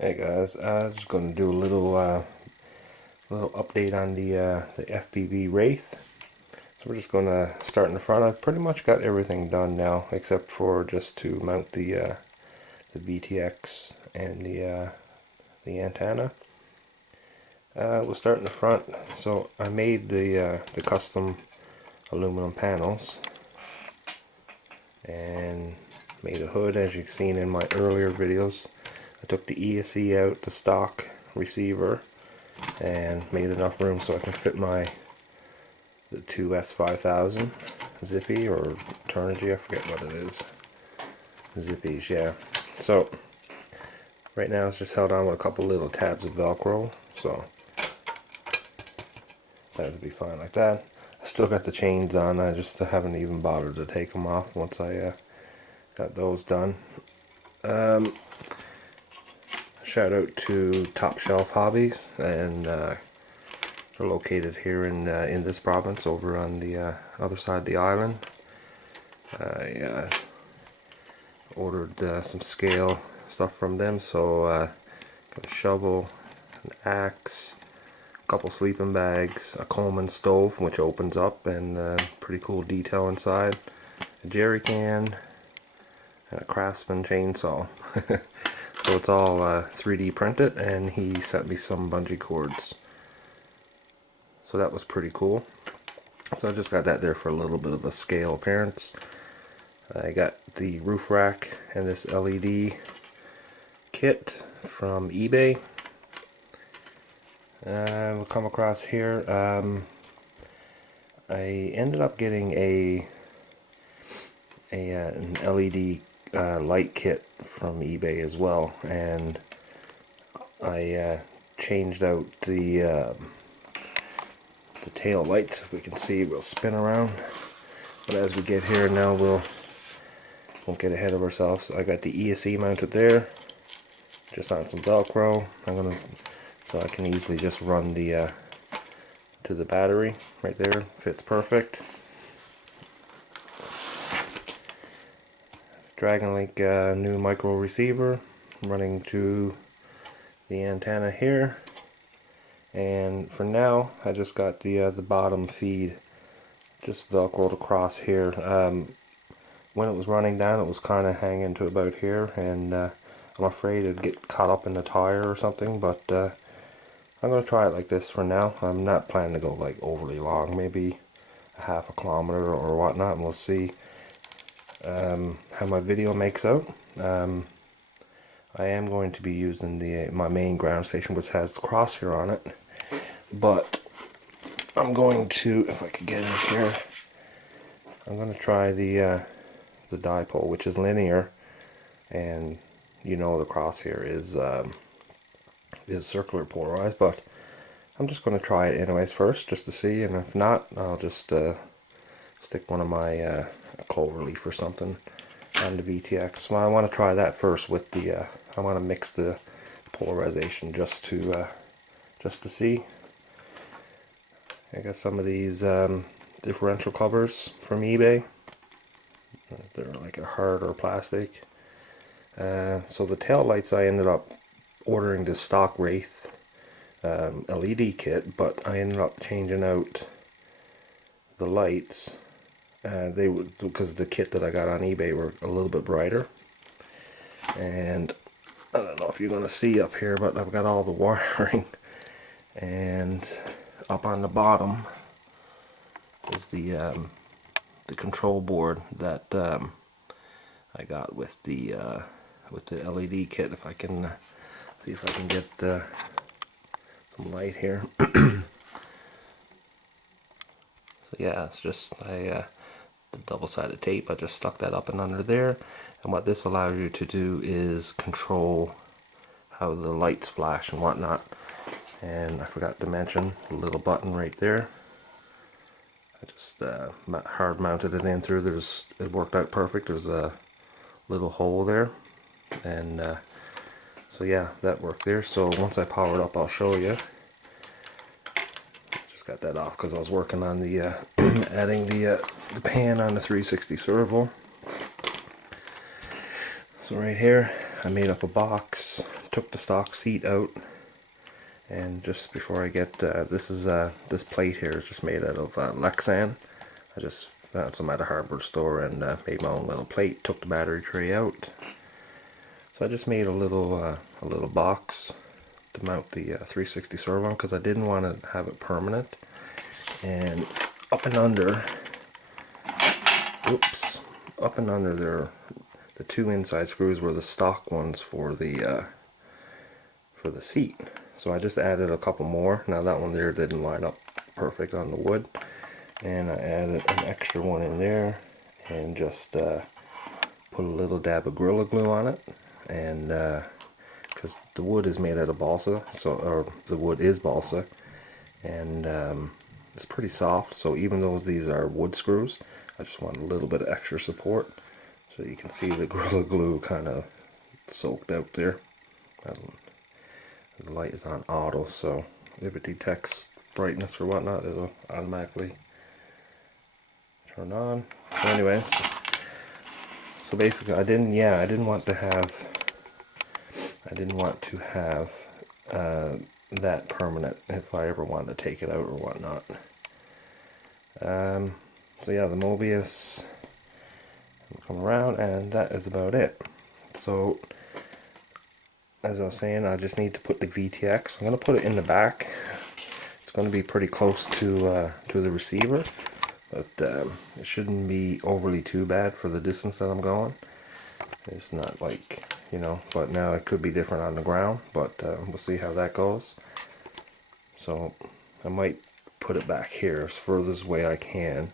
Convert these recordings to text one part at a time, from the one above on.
Hey guys, I'm just going to do a little update on the FPV Wraith. So we're just going to start in the front. I've pretty much got everything done now, except for just to mount the VTX and the antenna. We'll start in the front. So I made the custom aluminum panels and made a hood, as you've seen in my earlier videos. I took the ESC out, the stock receiver, and made enough room so I can fit the two S5000 Zippy or Turnigy, I forget what it is. Zippies, yeah. So right now it's just held on with a couple little tabs of Velcro, so that would be fine like that. I still got the chains on, I just haven't even bothered to take them off once I got those done. Shout out to Top Shelf Hobbies, and they're located here in this province, over on the other side of the island. I ordered some scale stuff from them, so got a shovel, an axe, a couple sleeping bags, a Coleman stove which opens up, and pretty cool detail inside, a jerry can, and a Craftsman chainsaw. So it's all 3D printed, and he sent me some bungee cords. So that was pretty cool. So I just got that there for a little bit of a scale appearance. I got the roof rack and this LED kit from eBay. We'll come across here. I ended up getting an LED light kit from eBay as well, and I changed out the tail lights. If we can see, we'll spin around, but as we get here now, won't get ahead of ourselves. I got the ESC mounted there, just on some Velcro. So I can easily just run the to the battery right there. Fits perfect. Dragon Link new micro receiver running to the antenna here, and for now I just got the bottom feed just velcroed across here. When it was running down, it was kind of hanging to about here, and I'm afraid it'd get caught up in the tire or something, but I'm going to try it like this for now. I'm not planning to go like overly long, maybe a half a kilometer or whatnot, and we'll see how my video makes out. I am going to be using my main ground station, which has the crosshair on it, but I'm going to, if I could get in here, I'm going to try the dipole, which is linear, and the crosshair is circular polarized, but I'm just going to try it anyways first, just to see, and if not, I'll just stick one of my clover leaf or something on the VTX. Well, I want to try that first with I want to mix the polarization just to see. I got some of these differential covers from eBay. They're like a hard or plastic. So the tail lights, I ended up ordering the stock Wraith LED kit, but I ended up changing out the lights. They would, because the kit that I got on eBay were a little bit brighter, and I don't know if you're gonna see up here, but I've got all the wiring, and up on the bottom is the control board that I got with the LED kit. If I can see if I can get some light here. So yeah, it's just the double-sided tape. I just stuck that up and under there, and what this allows you to do is control how the lights flash and whatnot. And I forgot to mention the little button right there. I just hard mounted it in through. It worked out perfect. There's a little hole there, and so yeah, that worked there. So once I power it up, I'll show you. Just got that off because I was working on the adding the pan on the 360 servo. So right here, I made up a box, took the stock seat out, and just before I get this plate here is just made out of Lexan. I just found some at a hardware store and made my own little plate. Took the battery tray out. So I just made a little box to mount the 360 servo on, because I didn't want to have it permanent. And up and under, there, the two inside screws were the stock ones for the seat. So I just added a couple more. Now that one there didn't line up perfect on the wood, and I added an extra one in there, and just put a little dab of Gorilla Glue on it. And because the wood is made out of balsa, or the wood is balsa, and it's pretty soft. So even though these are wood screws, I just want a little bit of extra support. So you can see the Gorilla Glue kind of soaked out there. The light is on auto, so if it detects brightness or whatnot, it'll automatically turn on. So anyways, so basically I didn't want to have that permanent if I ever wanted to take it out or whatnot. So yeah, the Mobius will come around, and that is about it. So as I was saying, I just need to put the VTX. I'm going to put it in the back. It's going to be pretty close to the receiver, but it shouldn't be overly too bad for the distance that I'm going. It's not like, you know, but now it could be different on the ground, but we'll see how that goes. So I might put it back here as furthest way I can,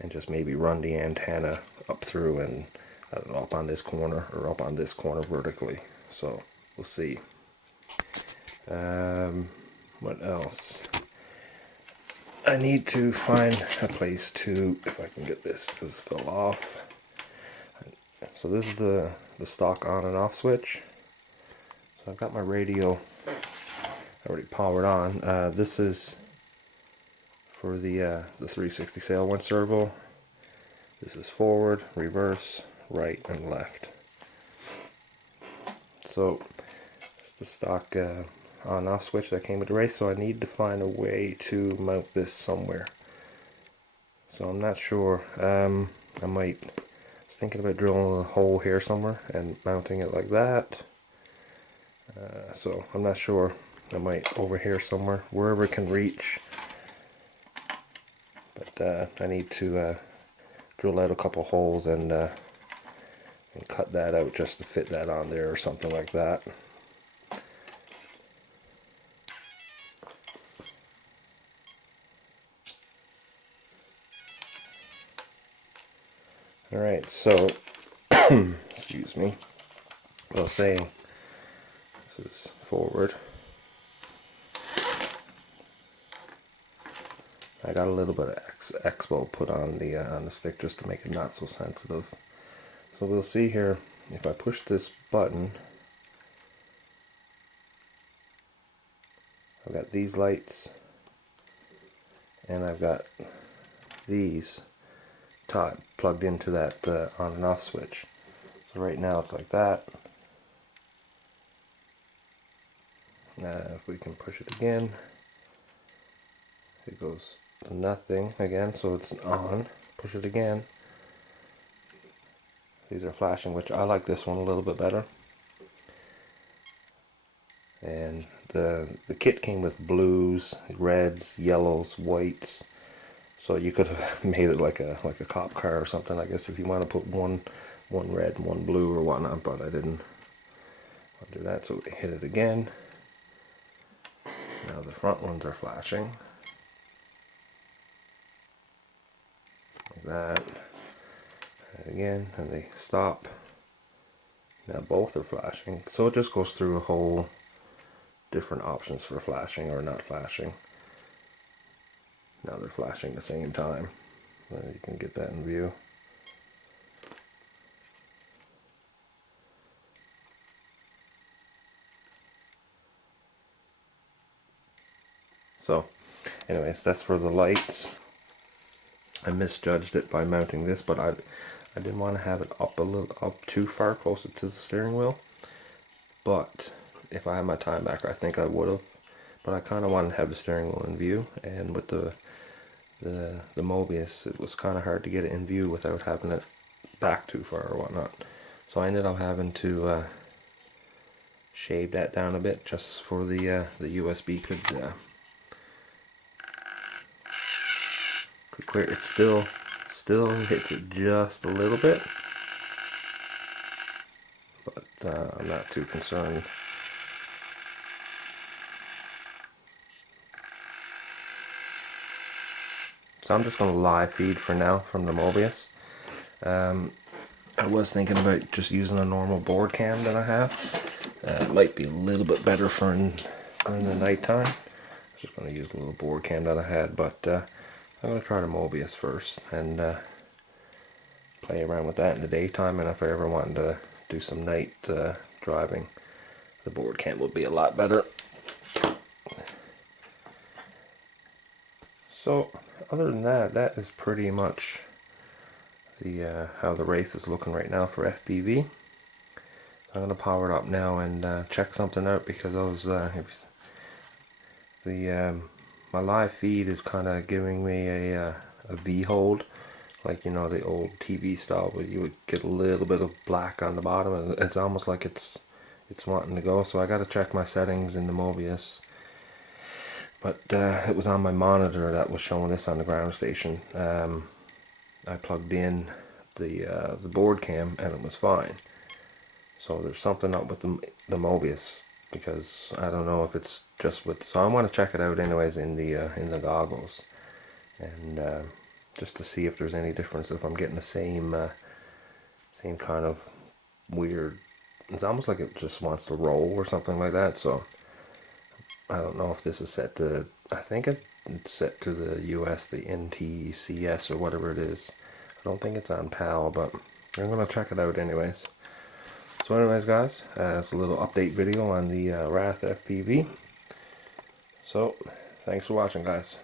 and just maybe run the antenna up through and up on this corner, or up on this corner vertically. So we'll see. What else? I need to find a place to, if I can get this to spill off. So this is the stock on and off switch. So I've got my radio already powered on. This is for the 360 sail wind servo. This is forward, reverse, right, and left. So it's the stock on off switch that came with the Wraith. So I need to find a way to mount this somewhere. So I'm not sure. I was thinking about drilling a hole here somewhere and mounting it like that. So I'm not sure. I might over here somewhere, wherever it can reach. But I need to drill out a couple holes and cut that out just to fit that on there or something like that. Alright, so excuse me. I was saying, this is forward. I got a little bit of expo put on the stick just to make it not so sensitive. So we'll see here, if I push this button, I've got these lights, and I've got these plugged into that on and off switch. So right now it's like that. If we can push it again, it goes to nothing again, so it's on. Push it again. These are flashing, which I like this one a little bit better. And the kit came with blues, reds, yellows, whites. So you could have made it like a cop car or something, I guess, if you want to put one red and one blue or whatnot, but I didn't want to do that, so we hit it again. Now the front ones are flashing. Like that. And again, and they stop. Now both are flashing. So it just goes through a whole different options for flashing or not flashing. Now they're flashing at the same time. You can get that in view. So anyways, that's for the lights. I misjudged it by mounting this, but I didn't want to have it up too far closer to the steering wheel. but if I had my time back, I think I would have. But I kind of wanted to have the steering wheel in view, and with the Mobius, it was kind of hard to get it in view without having it back too far or whatnot. So I ended up having to shave that down a bit just for the USB could clear. It still hits it just a little bit, but I'm not too concerned. So I'm just going to live feed for now from the Mobius. I was thinking about just using a normal board cam that I have. It might be a little bit better for in the nighttime. I'm just going to use a little board cam that I had, but I'm going to try the Mobius first and play around with that in the daytime. And if I ever wanted to do some night driving, the board cam would be a lot better. So other than that, that is pretty much the how the Wraith is looking right now for FPV. So I'm going to power it up now and check something out, because my live feed is kind of giving me a V hold, like, you know, the old TV style where you would get a little bit of black on the bottom, and it's almost like it's wanting to go. So I got to check my settings in the Mobius. But it was on my monitor that was showing this on the ground station. I plugged in the board cam and it was fine. So there's something up with the Mobius, because I don't know if it's just with. So I want to check it out anyways in the goggles, and just to see if there's any difference, if I'm getting the same kind of weird. It's almost like it just wants to roll or something like that. So I don't know if this is set to. I think it's set to the US, the NTCS or whatever it is. I don't think it's on PAL, but I'm gonna check it out anyways. So anyways guys, it's a little update video on the Wraith FPV. So thanks for watching guys.